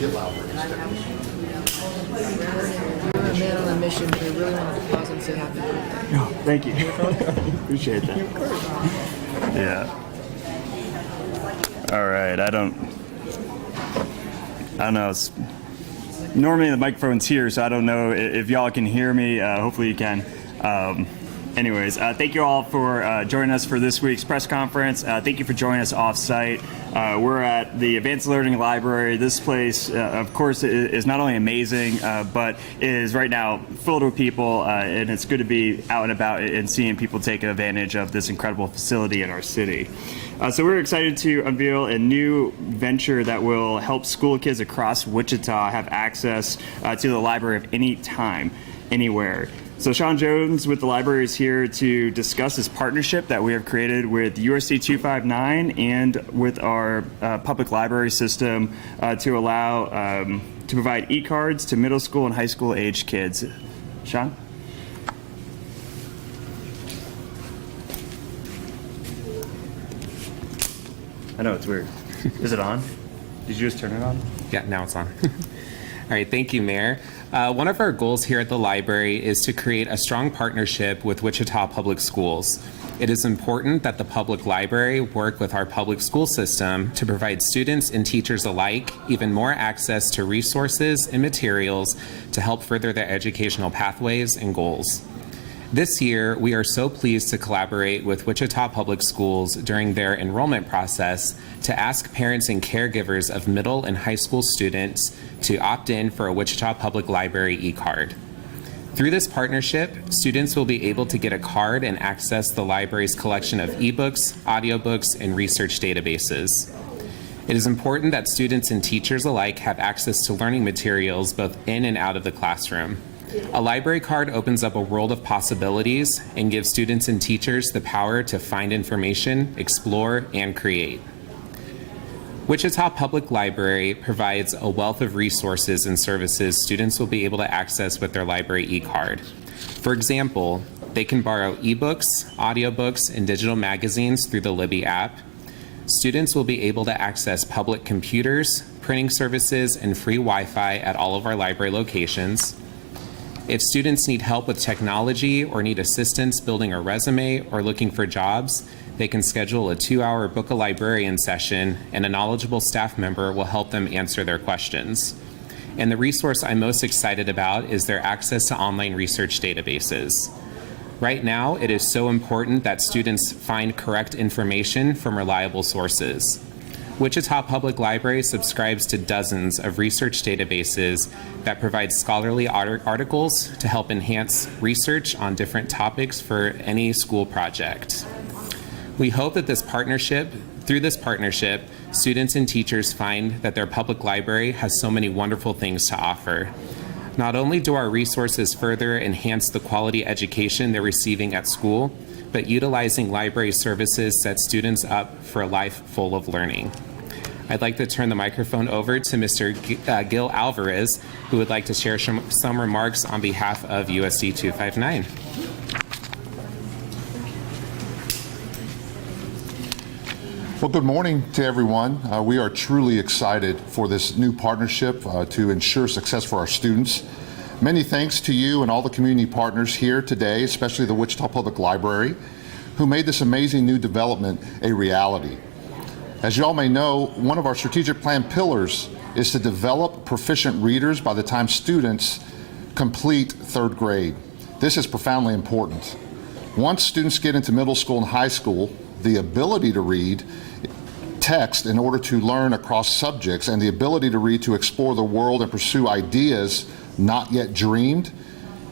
You're a man on a mission. I really want to pause and say happy birthday. Oh, thank you. Appreciate that. Yeah. All right. I don't know. Normally the microphone's here, so I don't know if y'all can hear me. Hopefully you can. Anyways, thank you all for joining us for this week's press conference. Thank you for joining us off-site. We're at the Advanced Learning Library. This place, of course, is not only amazing, but is right now filled with people, and it's good to be out and about and seeing people take advantage of this incredible facility in our city. So we're excited to unveil a new venture that will help school kids across Wichita have access to the library of any time, anywhere. So Sean Jones with the library is here to discuss this partnership that we have created with USC 259 and with our public library system to allow to provide e-cards to middle school and high school aged kids. Sean? I know it's weird. Is it on? Did you just turn it on? Yeah, now it's on. All right, thank you, Mayor. One of our goals here at the library is to create a strong partnership with Wichita Public Schools. It is important that the public library work with our public school system to provide students and teachers alike even more access to resources and materials to help further their educational pathways and goals. This year, we are so pleased to collaborate with Wichita Public Schools during their enrollment process to ask parents and caregivers of middle and high school students to opt in for a Wichita Public Library e-card. Through this partnership, students will be able to get a card and access the library's collection of ebooks, audiobooks, and research databases. It is important that students and teachers alike have access to learning materials both in and out of the classroom. A library card opens up a world of possibilities and gives students and teachers the power to find information, explore, and create. Wichita Public Library provides a wealth of resources and services students will be able to access with their library e-card. For example, they can borrow ebooks, audiobooks, and digital magazines through the Libby app. Students will be able to access public computers, printing services, and free Wi-Fi at all of our library locations. If students need help with technology or need assistance building a resume or looking for jobs, they can schedule a 2-hour Book a Librarian session and a knowledgeable staff member will help them answer their questions. And the resource I'm most excited about is their access to online research databases. Right now, it is so important that students find correct information from reliable sources. Wichita Public Library subscribes to dozens of research databases that provide scholarly articles to help enhance research on different topics for any school project. We hope that through this partnership, students and teachers find that their public library has so many wonderful things to offer. Not only do our resources further enhance the quality education they're receiving at school, but utilizing library services sets students up for a life full of learning. I'd like to turn the microphone over to Mr. Gil Alvarez, who would like to share some remarks on behalf of USC 259. Well, good morning to everyone. We are truly excited for this new partnership to ensure success for our students. Many thanks to you and all the community partners here today, especially the Wichita Public Library, who made this amazing new development a reality. As you all may know, one of our strategic plan pillars is to develop proficient readers by the time students complete 3rd grade. This is profoundly important. Once students get into middle school and high school, the ability to read text in order to learn across subjects and the ability to read to explore the world and pursue ideas not yet dreamed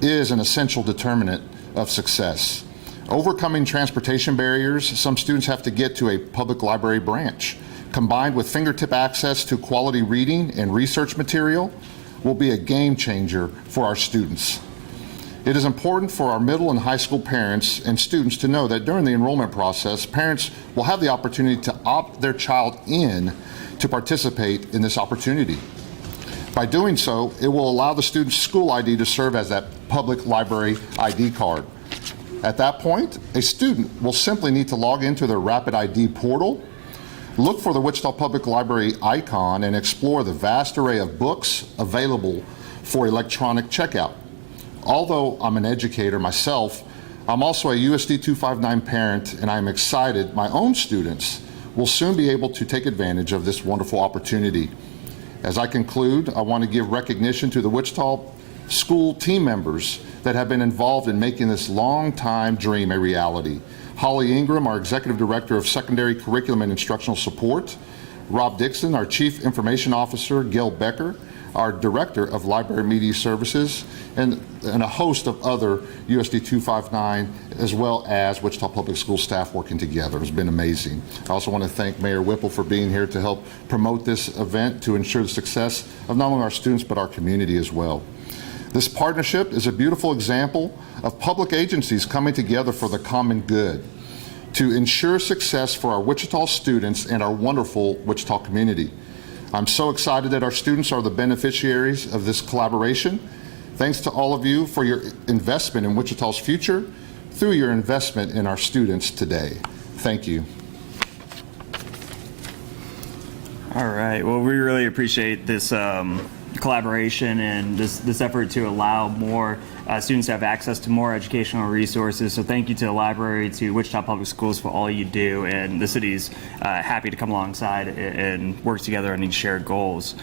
is an essential determinant of success. Overcoming transportation barriers, some students have to get to a public library branch. Combined with fingertip access to quality reading and research material will be a game changer for our students. It is important for our middle and high school parents and students to know that during the enrollment process, parents will have the opportunity to opt their child in to participate in this opportunity. By doing so, it will allow the student's school ID to serve as that public library ID card. At that point, a student will simply need to log into their Rapid ID portal, Look for the Wichita Public Library icon and explore the vast array of books available for electronic checkout. Although I'm an educator myself, I'm also a USD 259 parent, and I'm excited my own students will soon be able to take advantage of this wonderful opportunity. As I conclude, I want to give recognition to the Wichita school team members that have been involved in making this long-time dream a reality. Holly Ingram, our Executive Director of Secondary Curriculum and Instructional Support, Rob Dixon, our Chief Information Officer, Gail Becker, our Director of Library Media Services, and a host of other USD 259, as well as Wichita Public School staff working together. It's been amazing. I also want to thank Mayor Whipple for being here to help promote this event to ensure the success of not only our students, but our community as well. This partnership is a beautiful example of public agencies coming together for the common good to ensure success for our Wichita students and our wonderful Wichita community. I'm so excited that our students are the beneficiaries of this collaboration. Thanks to all of you for your investment in Wichita's future through your investment in our students today. Thank you. All right. Well, we really appreciate this collaboration and this effort to allow more students to have access to more educational resources. So thank you to the library, to Wichita Public Schools for all you do, and the city's happy to come alongside and work together on these shared goals.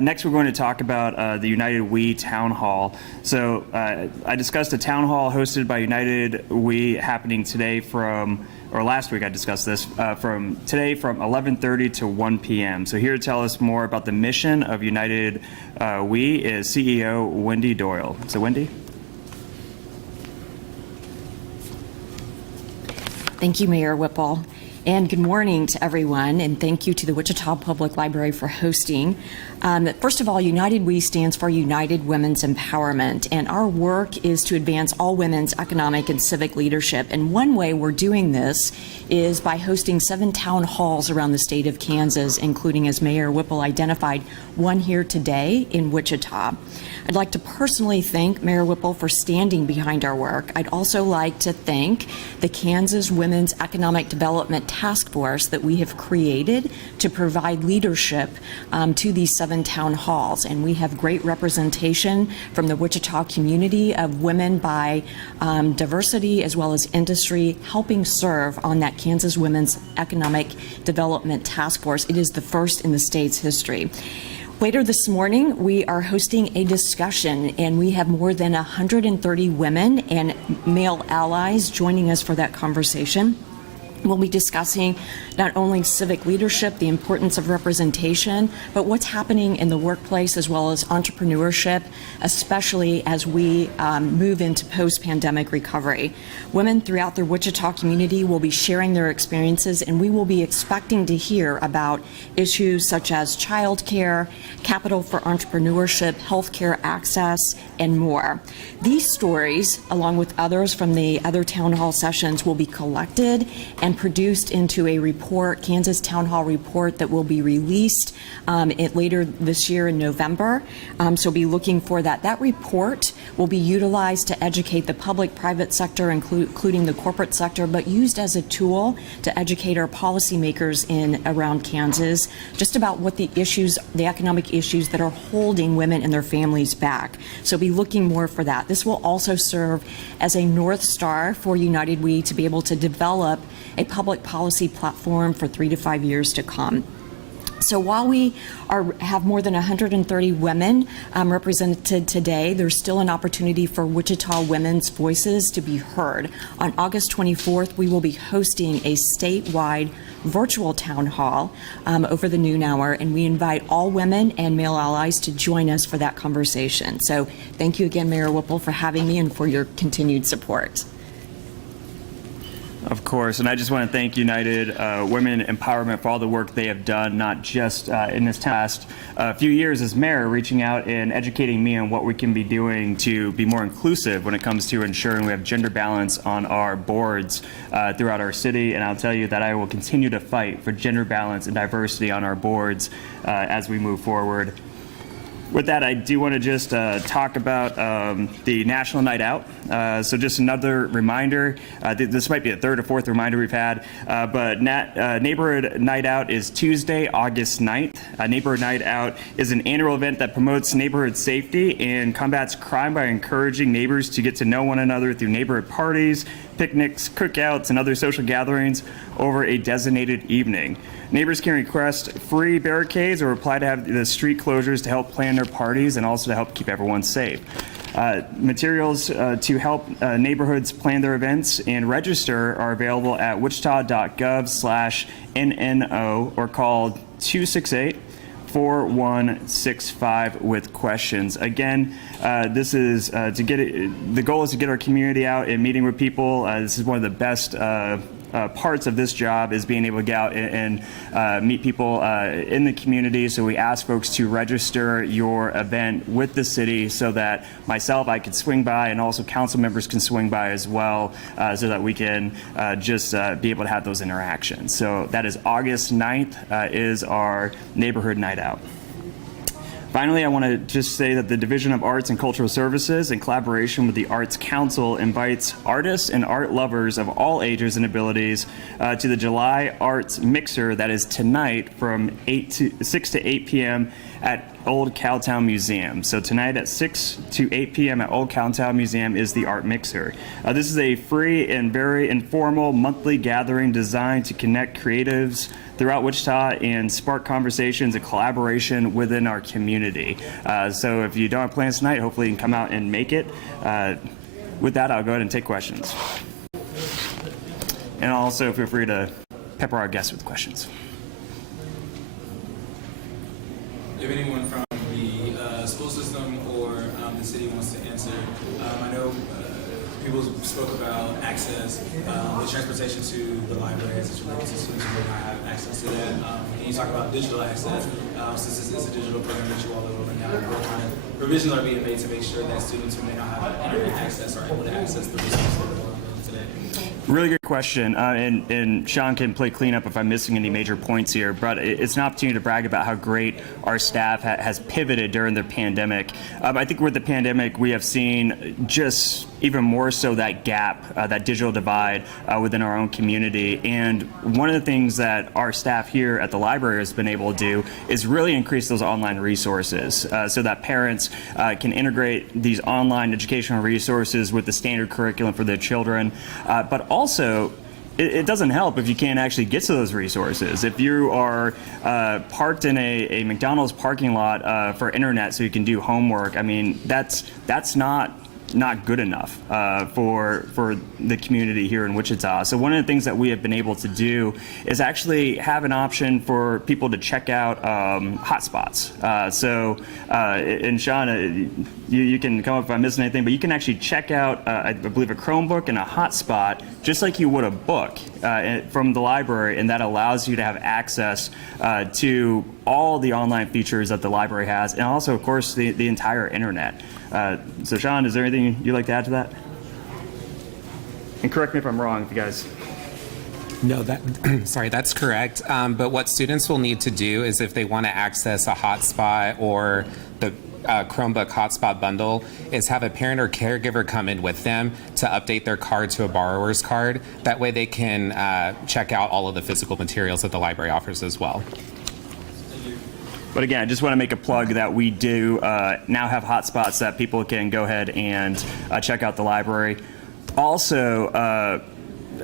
Next, we're going to talk about the United We Town Hall. So I discussed a town hall hosted by United We happening today or last week I discussed this, from today from 11:30 to 1 p.m. So here to tell us more about the mission of United We is CEO Wendy Doyle. So Wendy? Thank you, Mayor Whipple. And good morning to everyone, and thank you to the Wichita Public Library for hosting. First of all, United We stands for United Women's Empowerment, and our work is to advance all women's economic and civic leadership. And one way we're doing this is by hosting 7 town halls around the state of Kansas, including, as Mayor Whipple identified, one here today in Wichita. I'd like to personally thank Mayor Whipple for standing behind our work. I'd also like to thank the Kansas Women's Economic Development Task Force that we have created to provide leadership to these 7 town halls. And we have great representation from the Wichita community of women by diversity as well as industry helping serve on that Kansas Women's Economic Development Task Force. It is the first in the state's history. Later this morning, we are hosting a discussion, and we have more than 130 women and male allies joining us for that conversation. We'll be discussing not only civic leadership, the importance of representation, but what's happening in the workplace as well as entrepreneurship, especially as we move into post-pandemic recovery. Women throughout the Wichita community will be sharing their experiences, and we will be expecting to hear about issues such as childcare, capital for entrepreneurship, healthcare access, and more. These stories, along with others from the other town hall sessions, will be collected and produced into a report, Kansas Town Hall report, that will be released later this year in November. So be looking for that. That report will be utilized to educate the public, private sector, including the corporate sector, but used as a tool to educate our policymakers around Kansas just about what the issues, the economic issues that are holding women and their families back. So be looking more for that. This will also serve as a North Star for United We to be able to develop a public policy platform for 3 to 5 years to come. So while we have more than 130 women represented today, there's still an opportunity for Wichita women's voices to be heard. On August 24th, we will be hosting a statewide virtual town hall over the noon hour, and we invite all women and male allies to join us for that conversation. So thank you again, Mayor Whipple, for having me and for your continued support. Of course, and I just want to thank United Women Empowerment for all the work they have done, not just in this past few years as mayor, reaching out and educating me on what we can be doing to be more inclusive when it comes to ensuring we have gender balance on our boards throughout our city. And I'll tell you that I will continue to fight for gender balance and diversity on our boards as we move forward. With that, I do want to just talk about the National Night Out. So just another reminder, this might be the third or fourth reminder we've had, but Neighborhood Night Out is Tuesday, August 9th. Neighborhood Night Out is an annual event that promotes neighborhood safety and combats crime by encouraging neighbors to get to know one another through neighborhood parties, picnics, cookouts, and other social gatherings over a designated evening. Neighbors can request free barricades or apply to have the street closures to help plan their parties and also to help keep everyone safe. Materials to help neighborhoods plan their events and register are available at wichita.gov/NNO or call 268-4165 with questions. Again, this is the goal is to get our community out and meeting with people. This is one of the best parts of this job is being able to get out and meet people in the community. So we ask folks to register your event with the city so that I could swing by and also council members can swing by as well so that we can just be able to have those interactions. So that is August 9th is our Neighborhood Night Out. Finally, I want to just say that the Division of Arts and Cultural Services, in collaboration with the Arts Council, invites artists and art lovers of all ages and abilities to the July Arts Mixer that is tonight from 6 to 8 p.m. at Old Cowtown Museum. So tonight at 6 to 8 p.m. at Old Cowtown Museum is the Art Mixer. This is a free and very informal monthly gathering designed to connect creatives throughout Wichita and spark conversations and collaboration within our community. So if you don't have plans tonight, hopefully you can come out and make it. With that, I'll go ahead and take questions. And also feel free to pepper our guests with questions. If anyone from the school system or the city wants to answer, I know people spoke about access, the transportation to the library as it's related to students who may not have access to that. Can you talk about digital access? Since this is a digital program that you all are rolling out, what kind of provisions are being made to make sure that students who may not have internet access are able to access the resources that are on today? Really good question, and Sean can play cleanup if I'm missing any major points here, but it's an opportunity to brag about how great our staff has pivoted during the pandemic. I think with the pandemic, we have seen just even more so that gap, that digital divide within our own community. And one of the things that our staff here at the library has been able to do is really increase those online resources so that parents can integrate these online educational resources with the standard curriculum for their children. But also, it doesn't help if you can't actually get to those resources. If you are parked in a McDonald's parking lot for internet so you can do homework, I mean, that's not good enough for the community here in Wichita. So one of the things that we have been able to do is actually have an option for people to check out hotspots. And Sean, you can come up if I'm missing anything, but you can actually check out, I believe, a Chromebook and a hotspot, just like you would a book from the library, and that allows you to have access to all the online features that the library has, and also, of course, the entire internet. So Sean, is there anything you'd like to add to that? And correct me if I'm wrong, if you guys. No, that's correct. But what students will need to do is if they want to access a hotspot or the Chromebook Hotspot bundle is have a parent or caregiver come in with them to update their card to a borrower's card. That way they can check out all of the physical materials that the library offers as well. But again, I just want to make a plug that we do now have hotspots that people can go ahead and check out the library. Also,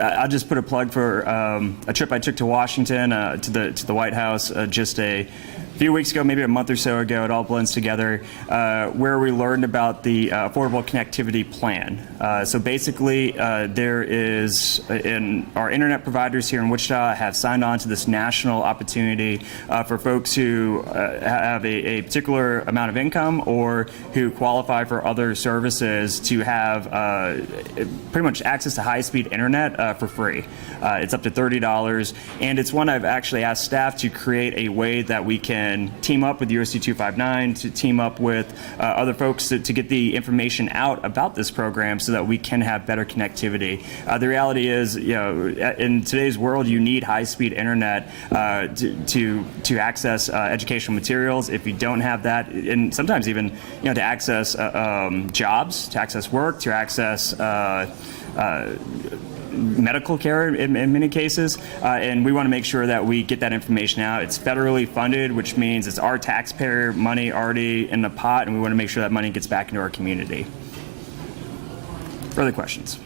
I'll just put a plug for a trip I took to Washington to the White House just a few weeks ago, maybe a month or so ago. It all blends together, where we learned about the Affordable Connectivity Plan. So basically, there is, our internet providers here in Wichita have signed on to this national opportunity for folks who have a particular amount of income or who qualify for other services to have pretty much access to high-speed internet for free. It's up to $30, and it's one I've actually asked staff to create a way that we can can team up with USD 259 to team up with other folks to get the information out about this program so that we can have better connectivity. The reality is, in today's world, you need high-speed internet to access educational materials. If you don't have that, and sometimes even to access jobs, to access work, to access medical care in many cases, and we want to make sure that we get that information out. It's federally funded, which means it's our taxpayer money already in the pot, and we want to make sure that money gets back into our community. Further questions?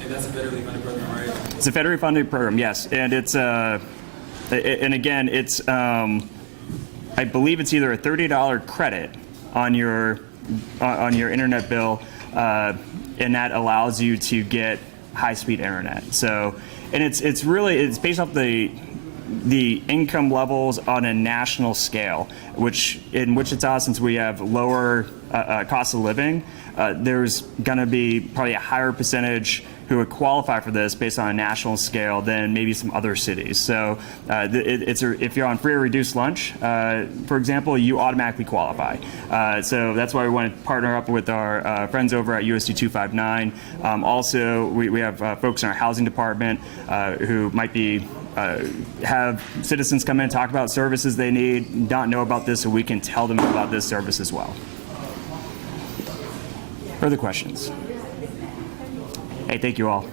And that's a federally funded program, right? It's a federally funded program, yes, and it's and again, it's I believe it's either a $30 credit on your internet bill, and that allows you to get high-speed internet. So, and it's based off the income levels on a national scale, which in Wichita, since we have lower cost of living, there's going to be probably a higher percentage who would qualify for this based on a national scale than maybe some other cities. So if you're on free or reduced lunch, for example, you automatically qualify. So that's why we want to partner up with our friends over at USD 259. Also, we have folks in our housing department who might be have citizens come in and talk about services they need, not know about this, so we can tell them about this service as well. Further questions? Hey, thank you all.